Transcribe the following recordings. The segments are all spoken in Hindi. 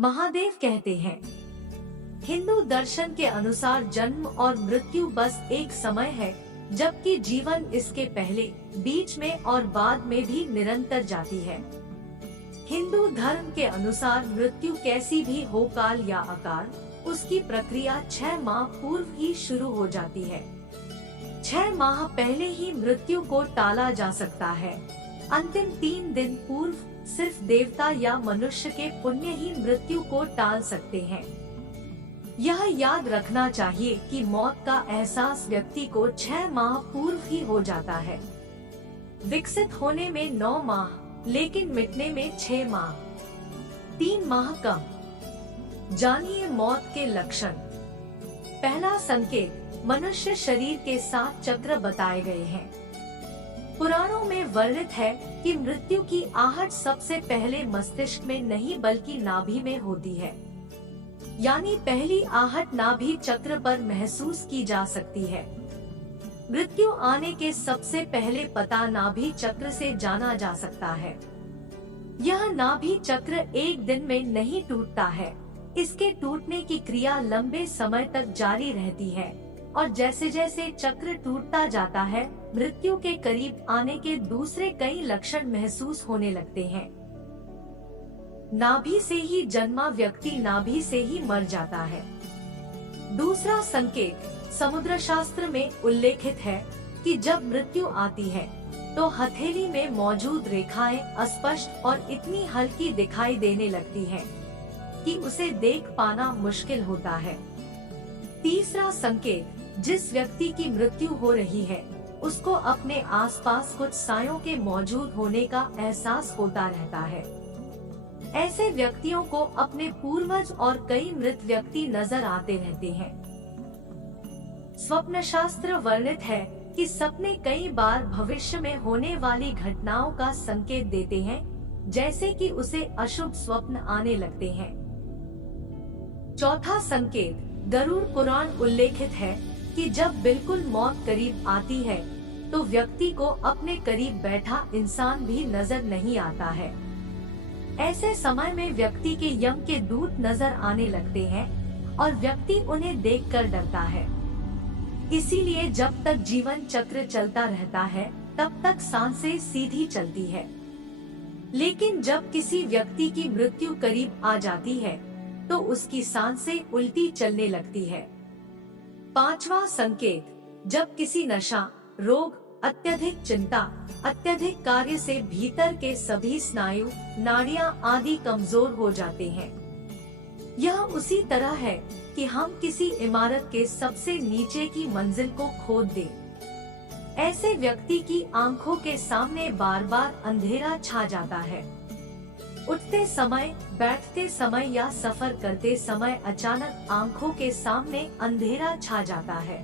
महादेव कहते हैं, हिंदू दर्शन के अनुसार जन्म और मृत्यु बस एक समय है, जबकि जीवन इसके पहले, बीच में और बाद में भी निरंतर जाती है। हिंदू धर्म के अनुसार मृत्यु कैसी भी हो, काल या अकाल, उसकी प्रक्रिया 6 माह पूर्व ही शुरू हो जाती है। 6 माह पहले ही मृत्यु को टाला जा सकता है। अंतिम 3 दिन पूर्व सिर्फ देवता या मनुष्य के पुण्य ही मृत्यु को टाल सकते हैं। यह याद रखना चाहिए कि मौत का एहसास व्यक्ति को 6 माह पूर्व ही हो जाता है। विकसित होने में 9 माह, लेकिन मिटने में 6 माह, 3 माह कम। जानिए मौत के लक्षण। पहला संकेत, मनुष्य शरीर के 7 चक्र बताए गए हैं। पुराणों में वर्णित है कि मृत्यु की आहट सबसे पहले मस्तिष्क में नहीं बल्कि नाभि में होती है। यानी पहली आहट नाभि चक्र पर महसूस की जा सकती है। मृत्यु आने के सबसे पहले पता नाभि चक्र से जाना जा सकता है। यह नाभि चक्र एक दिन में नहीं टूटता है। इसके टूटने की क्रिया लंबे समय तक जारी रहती है और जैसे जैसे चक्र टूटता जाता है, मृत्यु के करीब आने के दूसरे कई लक्षण महसूस होने लगते हैं। नाभि से ही जन्मा व्यक्ति नाभि से ही मर जाता है। दूसरा संकेत, समुद्र शास्त्र में उल्लेखित है कि जब मृत्यु आती है तो हथेली में मौजूद रेखाएं अस्पष्ट और इतनी हल्की दिखाई देने लगती हैं कि उसे देख पाना मुश्किल होता है। तीसरा संकेत, जिस व्यक्ति की मृत्यु हो रही है उसको अपने आसपास कुछ सायों के मौजूद होने का एहसास होता रहता है। ऐसे व्यक्तियों को अपने पूर्वज और कई मृत व्यक्ति नजर आते रहते हैं। स्वप्न शास्त्र वर्णित है कि सपने कई बार भविष्य में होने वाली घटनाओं का संकेत देते हैं, जैसे कि उसे अशुभ स्वप्न आने लगते हैं। चौथा संकेत, गरुड़ पुराण उल्लेखित है कि जब बिल्कुल मौत करीब आती है तो व्यक्ति को अपने करीब बैठा इंसान भी नजर नहीं आता है। ऐसे समय में व्यक्ति के यम के दूत नजर आने लगते हैं और व्यक्ति उन्हें देखकर डरता है। इसीलिए जब तक जीवन चक्र चलता रहता है तब तक सांसें सीधी चलती है, लेकिन जब किसी व्यक्ति की मृत्यु करीब आ जाती है तो उसकी सांसें उल्टी चलने लगती है। पांचवा संकेत, जब किसी नशा, रोग, अत्यधिक चिंता, अत्यधिक कार्य से भीतर के सभी स्नायु, नाड़ियां आदि कमजोर हो जाते हैं। यह उसी तरह है कि हम किसी इमारत के सबसे नीचे की मंजिल को खोद दें। ऐसे व्यक्ति की आंखों के सामने बार बार अंधेरा छा जाता है। उठते समय, बैठते समय या सफर करते समय अचानक आंखों के सामने अंधेरा छा जाता है।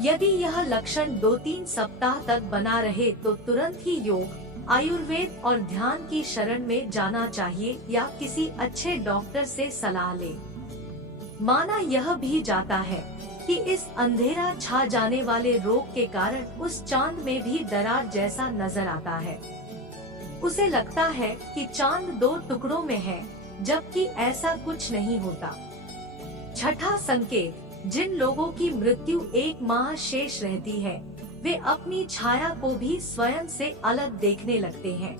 यदि यह लक्षण 2-3 सप्ताह तक बना रहे तो तुरंत ही योग, आयुर्वेद और ध्यान की शरण में जाना चाहिए या किसी अच्छे डॉक्टर से सलाह ले। माना यह भी जाता है कि इस अंधेरा छा जाने वाले रोग के कारण उस चांद में भी दरार जैसा नजर आता है। उसे लगता है कि चांद 2 टुकड़ों में है, जबकि ऐसा कुछ नहीं होता। छठा संकेत, जिन लोगों की मृत्यु 1 माह शेष रहती है वे अपनी छाया को भी स्वयं से अलग देखने लगते हैं।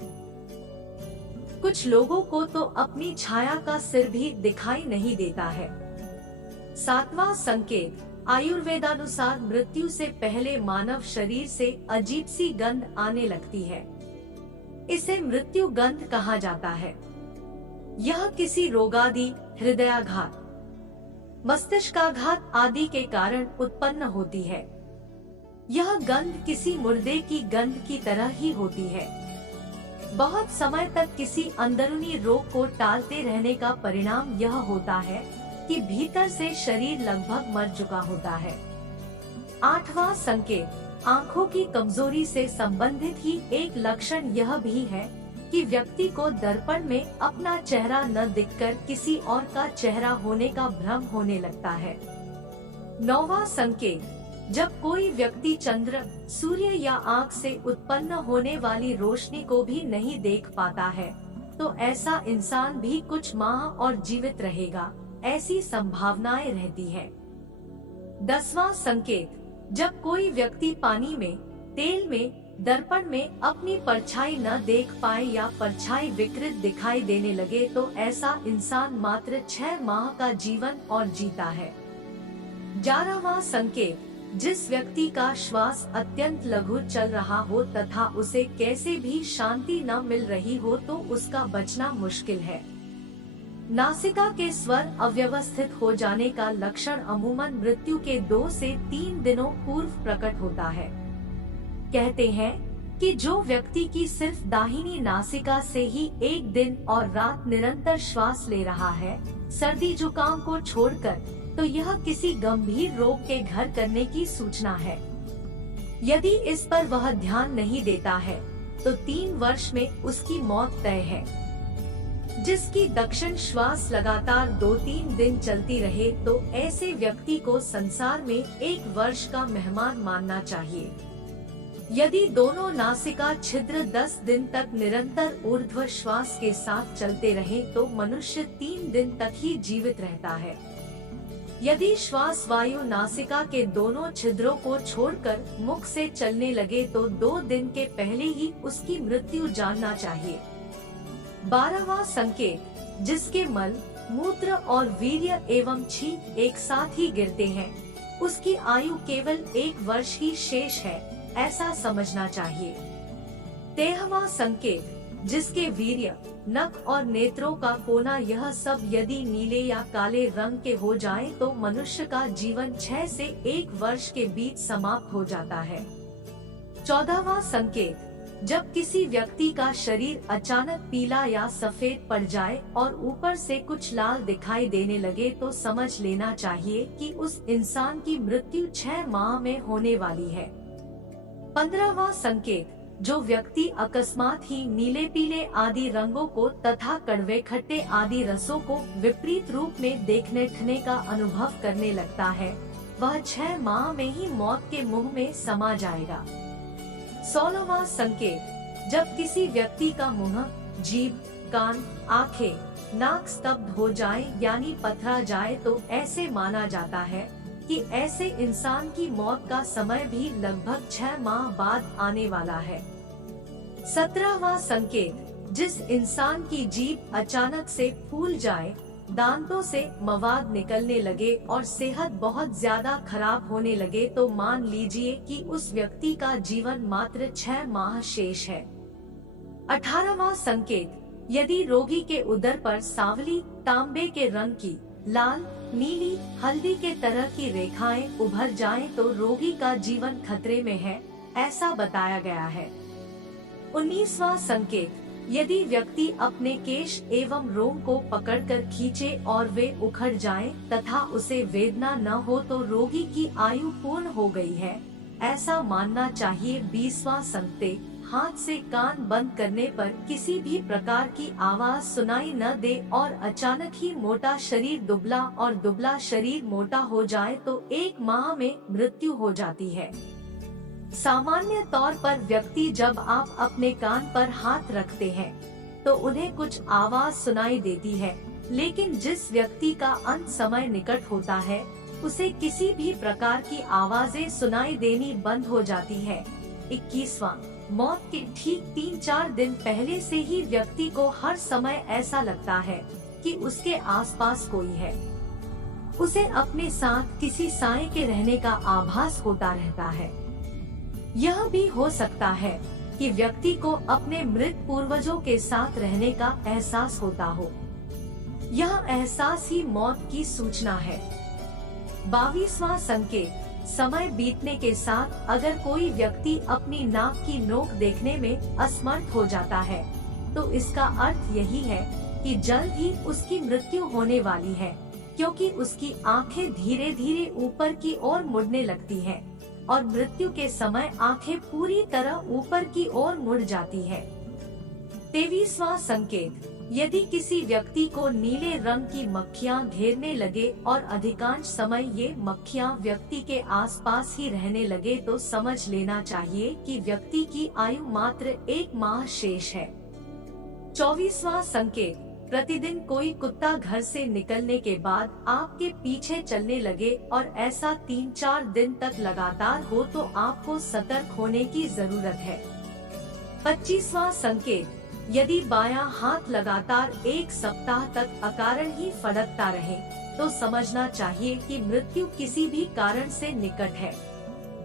कुछ लोगों को तो अपनी छाया का सिर भी दिखाई नहीं देता है। 7वां संकेत, आयुर्वेदानुसार मृत्यु से पहले मानव शरीर से अजीब सी गंध आने लगती है। इसे मृत्यु गंध कहा जाता है। यह किसी रोगादि, हृदयाघात, मस्तिष्काघात आदि के कारण उत्पन्न होती है। यह गंध किसी मुर्दे की गंध की तरह ही होती है। बहुत समय तक किसी अंदरूनी रोग को टालते रहने का परिणाम यह होता है कि भीतर से शरीर लगभग मर चुका होता है। 8वां संकेत, आंखों की कमजोरी से संबंधित ही एक लक्षण यह भी है कि व्यक्ति को दर्पण में अपना चेहरा न दिखकर किसी और का चेहरा होने का भ्रम होने लगता है। 9वां संकेत, जब कोई व्यक्ति चंद्र, सूर्य या आँख से उत्पन्न होने वाली रोशनी को भी नहीं देख पाता है तो ऐसा इंसान भी कुछ माह और जीवित रहेगा, ऐसी संभावनाएं रहती है। 10वां संकेत, जब कोई व्यक्ति पानी में, तेल में, दर्पण में अपनी परछाई न देख पाए या परछाई विकृत दिखाई देने लगे तो ऐसा इंसान मात्र 6 माह का जीवन और जीता है। 11वां संकेत, जिस व्यक्ति का श्वास अत्यंत लघु चल रहा हो तथा उसे कैसे भी शांति न मिल रही हो तो उसका बचना मुश्किल है। नासिका के स्वर अव्यवस्थित हो जाने का लक्षण अमूमन मृत्यु के 2 से 3 दिनों पूर्व प्रकट होता है। कहते हैं कि जो व्यक्ति की सिर्फ दाहिनी नासिका से ही 1 दिन और रात निरंतर श्वास ले रहा है, सर्दी जुकाम को छोड़कर, तो यह किसी गंभीर रोग के घर करने की सूचना है। यदि इस पर वह ध्यान नहीं देता है तो 3 वर्ष में उसकी मौत तय है। जिसकी दक्षिण श्वास लगातार 2-3 दिन चलती रहे तो ऐसे व्यक्ति को संसार में 1 वर्ष का मेहमान मानना चाहिए। यदि दोनों नासिका छिद्र 10 दिन तक निरंतर ऊर्ध्व श्वास के साथ चलते रहे तो मनुष्य 3 दिन तक ही जीवित रहता है। यदि श्वास वायु नासिका के दोनों छिद्रों को छोड़कर मुख से चलने लगे तो 2 दिन के पहले ही उसकी मृत्यु जानना चाहिए। 12वां संकेत, जिसके मल, मूत्र और वीर्य एवं छींक एक साथ ही गिरते हैं, उसकी आयु केवल 1 वर्ष ही शेष है, ऐसा समझना चाहिए। 13वां संकेत, जिसके वीर्य, नख और नेत्रों का कोना यह सब यदि नीले या काले रंग के हो जाए तो मनुष्य का जीवन 6 से 1 वर्ष के बीच समाप्त हो जाता है। 14वां संकेत, जब किसी व्यक्ति का शरीर अचानक पीला या सफेद पड़ जाए और ऊपर से कुछ लाल दिखाई देने लगे तो समझ लेना चाहिए कि उस इंसान की मृत्यु 6 माह में होने वाली है। 15वां संकेत, जो व्यक्ति अकस्मात ही नीले पीले आदि रंगों को तथा कड़वे खट्टे आदि रसों को विपरीत रूप में देखने का अनुभव करने लगता है, वह 6 माह में ही मौत के मुंह में समा जाएगा। 16वां संकेत, जब किसी व्यक्ति का मुंह, जीभ, कान, आंखें, नाक स्तब्ध हो जाए यानी पथरा जाए तो ऐसे माना जाता है कि ऐसे इंसान की मौत का समय भी लगभग 6 माह बाद आने वाला है। 17वां संकेत, जिस इंसान की जीभ अचानक से फूल जाए, दांतों से मवाद निकलने लगे और सेहत बहुत ज्यादा खराब होने लगे तो मान लीजिए कि उस व्यक्ति का जीवन मात्र 6 माह शेष है। 18वां संकेत, यदि रोगी के उदर पर सांवली, तांबे के रंग की, लाल, नीली, हल्दी के तरह की रेखाएं उभर जाएं तो रोगी का जीवन खतरे में है, ऐसा बताया गया है। 19वां संकेत, यदि व्यक्ति अपने केश एवं रोम को पकड़कर खींचे और वे उखड़ जाएं तथा उसे वेदना न हो तो रोगी की आयु पूर्ण हो गई है, ऐसा मानना चाहिए। 20वां संकेत, हाथ से कान बंद करने पर किसी भी प्रकार की आवाज सुनाई न दे और अचानक ही मोटा शरीर दुबला और दुबला शरीर मोटा हो जाए तो 1 माह में मृत्यु हो जाती है। सामान्य तौर पर व्यक्ति जब आप अपने कान पर हाथ रखते हैं तो उन्हें कुछ आवाज सुनाई देती है, लेकिन जिस व्यक्ति का अंत समय निकट होता है उसे किसी भी प्रकार की आवाजें सुनाई देनी बंद हो जाती है। 21वां, मौत के ठीक 3-4 दिन पहले से ही व्यक्ति को हर समय ऐसा लगता है कि उसके आसपास कोई है, उसे अपने साथ किसी साए के रहने का आभास होता रहता है। यह भी हो सकता है कि व्यक्ति को अपने मृत पूर्वजों के साथ रहने का एहसास होता हो। यह एहसास ही मौत की सूचना है। 22वां संकेत, समय बीतने के साथ अगर कोई व्यक्ति अपनी नाक की नोक देखने में असमर्थ हो जाता है तो इसका अर्थ यही है कि जल्द ही उसकी मृत्यु होने वाली है, क्योंकि उसकी आंखें धीरे धीरे ऊपर की ओर मुड़ने लगती हैं और मृत्यु के समय आंखें पूरी तरह ऊपर की ओर मुड़ जाती है। 23वां संकेत, यदि किसी व्यक्ति को नीले रंग की मक्खियां घेरने लगे और अधिकांश समय ये मक्खियां व्यक्ति के आसपास ही रहने लगे तो समझ लेना चाहिए कि व्यक्ति की आयु मात्र 1 माह शेष है। 24वां संकेत, प्रतिदिन कोई कुत्ता घर से निकलने के बाद आपके पीछे चलने लगे और ऐसा 3-4 दिन तक लगातार हो तो आपको सतर्क होने की जरूरत है। 25वां संकेत, यदि बायां हाथ लगातार 1 सप्ताह तक अकारण ही फड़कता रहे तो समझना चाहिए कि मृत्यु किसी भी कारण से निकट है।